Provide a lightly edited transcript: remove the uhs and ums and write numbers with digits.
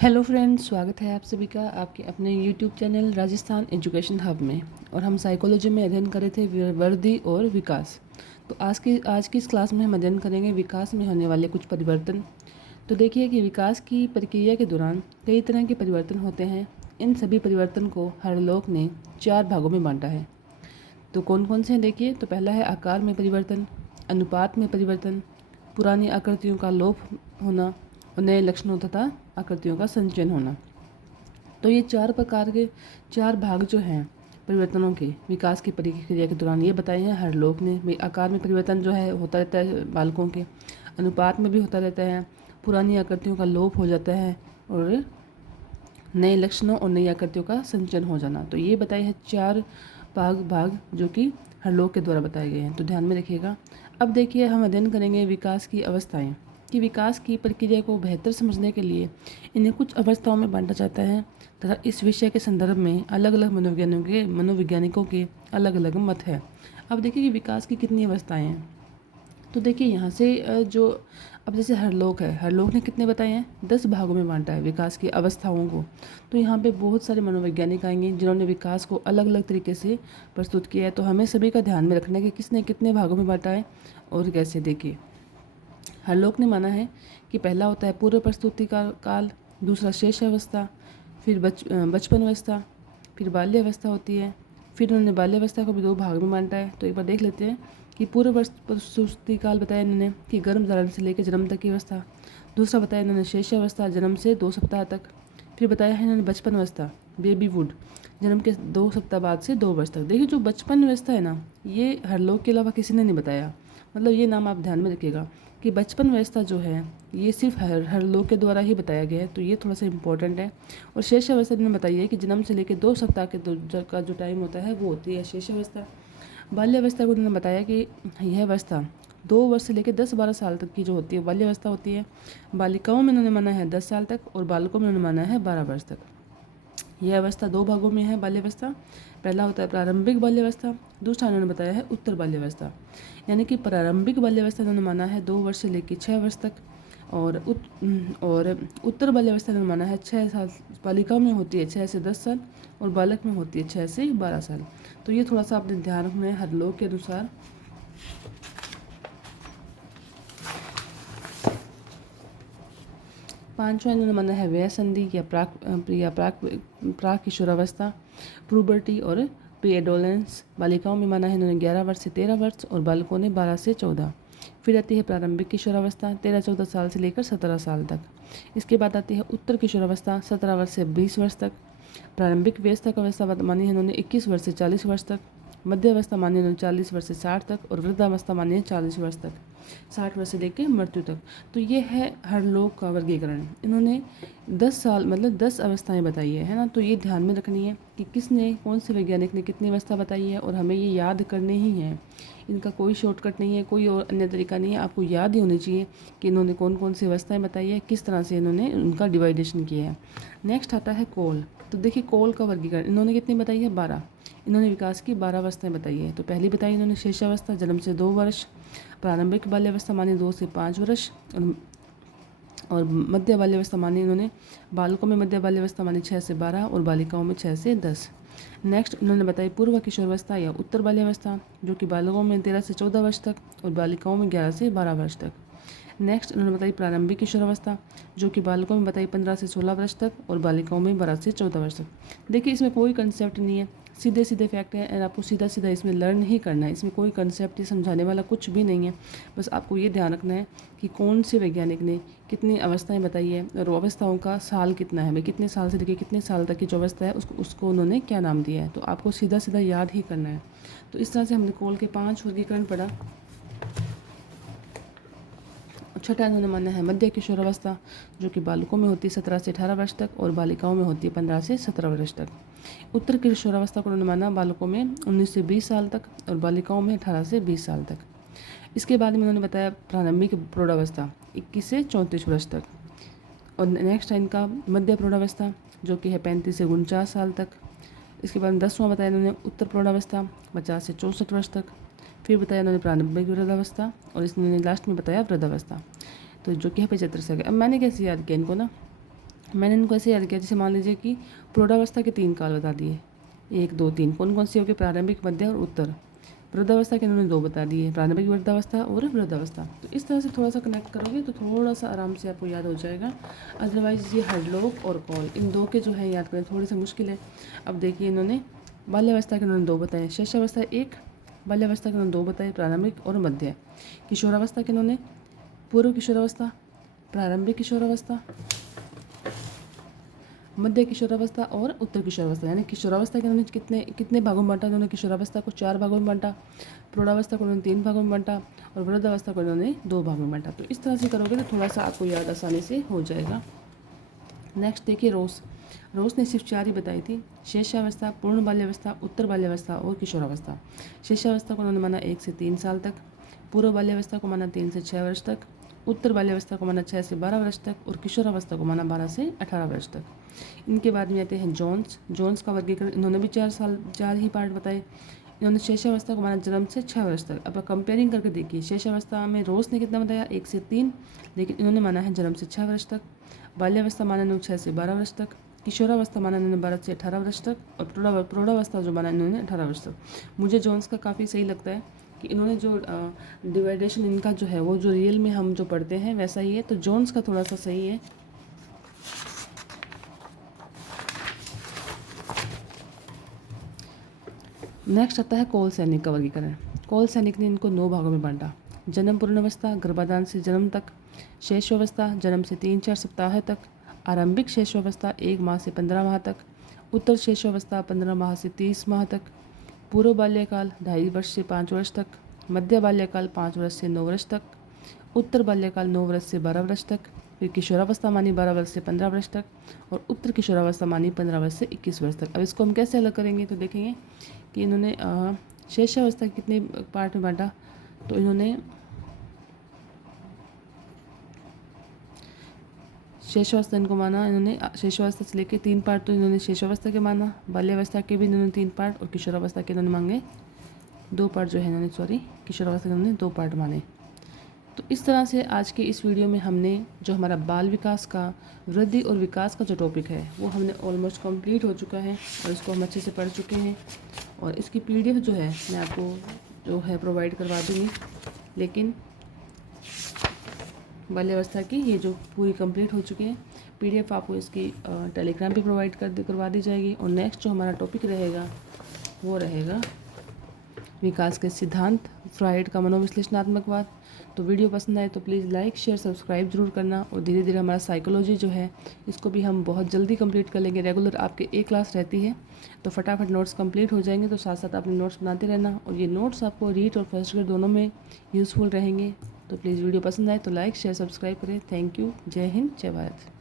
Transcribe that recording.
Hello friends, स्वागत है आप सभी का आपके अपने YouTube channel Rajasthan education hub में। और हम साइकोलॉजी में अध्ययन कर रहे थे वृद्धि और विकास। तो आज की इस क्लास में हम अध्ययन करेंगे विकास में होने वाले कुछ परिवर्तन। तो देखिए कि विकास की प्रक्रिया के दौरान कई तरह के परिवर्तन होते हैं। इन सभी परिवर्तन को हरलोक ने 4 भागों में बांटा है। तो कौन कौन से हैं देखिए। तो पहला है आकार में परिवर्तन, अनुपात में परिवर्तन, पुरानी आकृतियों का लोप होना और नए लक्षणों तथा आकृतियों का संचयन होना। तो ये 4 प्रकार के 4 भाग जो हैं परिवर्तनों के विकास की प्रक्रिया के दौरान ये बताए हैं हरलोक ने। आकार में परिवर्तन जो है होता रहता है बालकों के, अनुपात में भी होता रहता है, पुरानी आकृतियों का लोप हो जाता है और नए लक्षणों और नई आकृतियों का संचयन हो जाना। तो ये बताए हैं 4 भाग जो कि हरलोक के द्वारा बताए गए हैं। तो ध्यान में रखिएगा। अब देखिए हम अध्ययन करेंगे विकास की अवस्थाएं कि विकास की प्रक्रिया को बेहतर समझने के लिए इन्हें कुछ अवस्थाओं में बांटा जाता है तथा इस विषय के संदर्भ में अलग अलग मनोवैज्ञानिकों के अलग अलग मत है। अब देखिए कि विकास की कितनी अवस्थाएं हैं। तो देखिए यहाँ से जो अब जैसे हरलोक ने कितने बताए हैं, 10 भागों में बांटा है विकास की अवस्थाओं को। तो यहाँ पे बहुत सारे मनोवैज्ञानिक आएंगे जिन्होंने विकास को अलग अलग तरीके से प्रस्तुत किया है। तो हमें सभी का ध्यान में रखना है कि किसने कितने भागों में बांटा है और कैसे। देखिए हरलोक ने माना है कि पहला होता है पूर्व प्रस्तुति का काल, दूसरा शेष अवस्था, फिर बचपन अवस्था, फिर बाल्यावस्था होती है। फिर उन्होंने बाल्यावस्था को भी 2 भाग में बांटा है। तो एक बार देख लेते हैं कि पूर्व प्रस्तुति काल बताया इन्होंने कि गर्भ धारण से लेकर जन्म तक की अवस्था। दूसरा बताया इन्होंने शेष अवस्था, जन्म से 2 सप्ताह तक। फिर बताया है इन्होंने बचपन अवस्था, बेबीवुड, जन्म के 2 सप्ताह बाद से 2 वर्ष तक। देखिए जो बचपन अवस्था है ना, ये हरलोक के अलावा किसी ने नहीं बताया। मतलब ये नाम आप ध्यान में रखिएगा कि बचपन अवस्था जो है ये सिर्फ हरलोक के द्वारा ही बताया गया है। तो ये थोड़ा सा इंपॉर्टेंट है। और शेष अवस्था ने बताई है कि जन्म से लेकर 2 सप्ताह के का जो टाइम होता है वो होती है शेष अवस्था। बाल्यावस्था को उन्होंने बताया कि यह अवस्था 2 वर्ष से लेकर 10-12 साल तक की जो होती है बाल्यावस्था होती है। बालिकाओं में उन्होंने माना है 10 साल तक और बालकों में उन्होंने माना है 12 वर्ष तक। यह अवस्था 2 भागों में है बाल्यावस्था। पहला होता है प्रारंभिक बाल्यावस्था, दूसरा उन्होंने बताया है उत्तर बाल्यावस्था। यानी कि प्रारंभिक बाल्यावस्था उन्होंने माना है 2 वर्ष से लेकर 6 वर्ष तक और उत्तर बाल्यावस्था उन्होंने माना है 6 साल। बालिकाओं में होती है 6 से 10 साल और बालक में होती है 6 से 12 साल। तो ये थोड़ा सा आपने ध्यान रखना है हरलोक के अनुसार। पांचवा इन्होंने माना है वय संधि या प्राक किशोरावस्था, प्यूबर्टी और प्री एडोलेंस। बालिकाओं में माना है इन्होंने 11 वर्ष से 13 वर्ष और बालकों ने 12 से 14। फिर आती है प्रारंभिक किशोरावस्था 13-14 साल से लेकर 17 साल तक। इसके बाद आती है उत्तर किशोरावस्था 17 वर्ष से 20 वर्ष तक। प्रारंभिक वयस्क अवस्था मानी है इन्होंने 21 वर्ष से 40 वर्ष तक। मध्य अवस्था मानी इन्होंने 40 वर्ष से 60 तक और वृद्धावस्था मानी है 40 वर्ष तक, 60 वर्ष से लेकर मृत्यु तक। तो ये है हरलोक का वर्गीकरण। इन्होंने 10 साल मतलब 10 अवस्थाएं बताई है ना। तो ये ध्यान में रखनी है कि किसने कौन से वैज्ञानिक ने कितनी अवस्था बताई है और हमें ये याद करने ही है। इनका कोई शॉर्टकट नहीं है, कोई और अन्य तरीका नहीं है। आपको याद ही होनी चाहिए कि इन्होंने कौन कौन सी अवस्थाएं बताई है, किस तरह से इन्होंने उनका डिवाइडेशन किया है। नेक्स्ट आता है कोल। तो देखिए कोल का वर्गीकरण इन्होंने कितनी बताई है, 12। इन्होंने विकास की 12 अवस्थाएं बताई है। तो पहली बताई इन्होंने शेषावस्था, जन्म से 2 वर्ष। प्रारंभिक बाल्यावस्था मानी 2 से 5 वर्ष और मध्य बाल्यावस्था मानी इन्होंने बालकों में मध्य बाल्यावस्था मानी 6 से 12 और बालिकाओं में 6 से 10। नेक्स्ट इन्होंने बताई पूर्व किशोरावस्था या उत्तर बाल्यावस्था जो कि बालकों में 13 से 14 वर्ष तक और बालिकाओं में 11 से 12 वर्ष तक। नेक्स्ट उन्होंने बताई प्रारंभिक किशोरावस्था जो कि बालकों में बताई 15 से 16 वर्ष तक और बालिकाओं में 12 से 14 वर्ष तक। देखिए इसमें कोई कंसेप्ट नहीं है, सीधे सीधे फैक्ट है और आपको सीधा सीधा इसमें लर्न ही करना है। इसमें कोई कंसेप्ट समझाने वाला कुछ भी नहीं है। बस आपको ये ध्यान रखना है कि कौन से वैज्ञानिक ने कितनी अवस्थाएं बताई है और अवस्थाओं का साल कितना है, भाई कितने साल से लेकर कितने साल तक की जो अवस्था है उसको उन्होंने क्या नाम दिया है। तो आपको सीधा सीधा याद ही करना है। तो इस तरह से हमने कोल के 5 वर्गीकरण पढ़ा। छठा इन्होंने माना है मध्य किशोरावस्था जो कि बालकों में होती है 17 से 18 वर्ष तक और बालिकाओं में होती है 15 से 17 वर्ष तक। उत्तर किशोरावस्था को उन्होंने माना बालकों में 19 से 20 साल तक और बालिकाओं में 18 से 20 साल तक। इसके बाद में उन्होंने बताया प्रारंभिक प्रौढ़ावस्था 21 से 34 वर्ष तक। और नेक्स्ट है इनका मध्य प्रौढ़ावस्था जो कि है 35 से 49 साल तक। इसके बाद 10वां बताया इन्होंने उत्तर प्रौढ़ावस्था 50 से 64 वर्ष तक। फिर बताया उन्होंने प्रारंभिक वृद्धावस्था और इसने लास्ट में बताया वृद्धावस्था तो जो कि है 75 से। अब मैंने कैसे याद किया इनको ना, मैंने इनको ऐसे याद किया, जैसे मान लीजिए कि प्रौढ़ावस्था के 3 काल बता दिए, 1 2 3। कौन कौन सी होगी? प्रारंभिक, मध्य और उत्तर। वृद्धावस्था के इन्होंने 2 बता दिए, प्रारंभिक वृद्धावस्था और वृद्धावस्था। तो इस तरह से थोड़ा सा कनेक्ट करोगे तो थोड़ा सा आराम से आपको याद हो जाएगा। अदरवाइज़ ये हेडलॉक और कॉल, इन 2 के जो है याद करें थोड़ी सा मुश्किल है। अब देखिए, इन्होंने बाल्यावस्था के इन्होंने 2 बताए, शैशवावस्था 1, बाल्यावस्था के उन्होंने 2 बताए, प्रारंभिक और मध्य। किशोरावस्था के इन्होंने पूर्व किशोरावस्था, प्रारंभिक किशोरावस्था, मध्य किशोरावस्था और उत्तर किशोरावस्था। यानी किशोरावस्था के उन्होंने कितने कितने भागों में बांटा? उन्होंने किशोरावस्था को 4 भागों में बांटा, प्रौढ़ावस्था को उन्होंने 3 भागों में बांटा और वृद्धावस्था को उन्होंने 2 भागों में बांटा। तो इस तरह से करोगे तो थोड़ा सा आपको याद आसानी से हो जाएगा। नेक्स्ट देखिए, रोस ने सिर्फ 4 ही बताई थी, शेषावस्था, पूर्ण बाल्यावस्था, उत्तर बाल्यावस्था और किशोरावस्था। शेषावस्था को उन्होंने माना 1 से 3 साल तक, पूर्व बाल्यावस्था को माना 3 से 6 वर्ष तक, उत्तर बाल्यावस्था को माना 6 से 12 वर्ष तक और किशोरावस्था को माना 12 से 18 वर्ष तक। इनके बाद में आते हैं जोन्स का वर्गीकरण। इन्होंने भी 4 ही पार्ट बताए। इन्होंने शेषावस्था को माना जन्म से 6 वर्ष तक। अब कंपेयरिंग करके देखिए, शेषावस्था में रोस ने कितना बताया? 1 से 3, लेकिन इन्होंने माना है जन्म से 6 वर्ष तक। बाल्यावस्था माना इन्होंने 6 से 12 वर्ष तक, किशोरावस्था माना इन्होंने 12 से 18 वर्ष तक और प्रौढ़ावस्था जो माना इन्होंने 18 वर्ष तक। मुझे जोन्स का काफ़ी सही लगता है कि इन्होंने जो डिवाइडेशन इनका जो है वो जो रियल में हम जो पढ़ते हैं वैसा ही है, तो जोन्स का थोड़ा सा सही है। नेक्स्ट आता है कौल सैनिक का वर्गीकरण। कौल सैनिक ने इनको 9 भागों में बांटा। जन्म पूर्णावस्था, गर्भाधान से जन्म तक, शेषावस्था जन्म से 3-4 सप्ताह तक, आरंभिक शेषावस्था 1 माह से 15 माह तक, उत्तर शेषावस्था 15 माह से 30 माह तक, पूर्व बाल्यकाल 2.5 वर्ष से 5 वर्ष तक, मध्य बाल्यकाल 5 वर्ष से 9 वर्ष तक, उत्तर बाल्यकाल 9 वर्ष से 12 वर्ष तक, फिर किशोरावस्था मानी 12 वर्ष से 15 वर्ष तक और उत्तर किशोरावस्था मानी 15 वर्ष से 21 वर्ष तक। अब इसको हम कैसे अलग करेंगे? तो देखेंगे कि इन्होंने शेषावस्था कितने पार्ट में बांटा। तो इन्होंने शेषावस्था इनको माना, इन्होंने शेषावस्था से लेके 3 पार्ट तो इन्होंने शेषावस्था के माना, बाल्यावस्था के भी इन्होंने 3 पार्ट और किशोरावस्था के इन्होंने मांगे 2 पार्ट जो है इन्होंने किशोरावस्था के इन्होंने 2 पार्ट माने। तो इस तरह से आज के इस वीडियो में हमने जो हमारा बाल विकास का, वृद्धि और विकास का जो टॉपिक है वो हमने ऑलमोस्ट कंप्लीट हो चुका है और इसको हम अच्छे से पढ़ चुके हैं। और इसकी PDF जो है मैं आपको जो है प्रोवाइड करवा दूँगी, लेकिन बाल्यावस्था की ये जो पूरी कंप्लीट हो चुकी है, PDF आपको इसकी टेलीग्राम पे प्रोवाइड करवा दी जाएगी। और नेक्स्ट जो हमारा टॉपिक रहेगा वो रहेगा विकास के सिद्धांत, फ्राइड का मनोविश्लेषणात्मकवाद। तो वीडियो पसंद आए तो प्लीज़ लाइक शेयर सब्सक्राइब जरूर करना। और धीरे धीरे हमारा साइकोलॉजी जो है इसको भी हम बहुत जल्दी कंप्लीट कर लेंगे। रेगुलर आपके एक क्लास रहती है तो फटाफट नोट्स कंप्लीट हो जाएंगे, तो साथ साथ अपने नोट्स बनाते रहना। और ये नोट्स आपको रीड और फर्स्ट ग्रेड दोनों में यूज़फुल रहेंगे। तो प्लीज़ वीडियो पसंद आए तो लाइक शेयर सब्सक्राइब करें। Thank you. जय हिंद, जय भारत।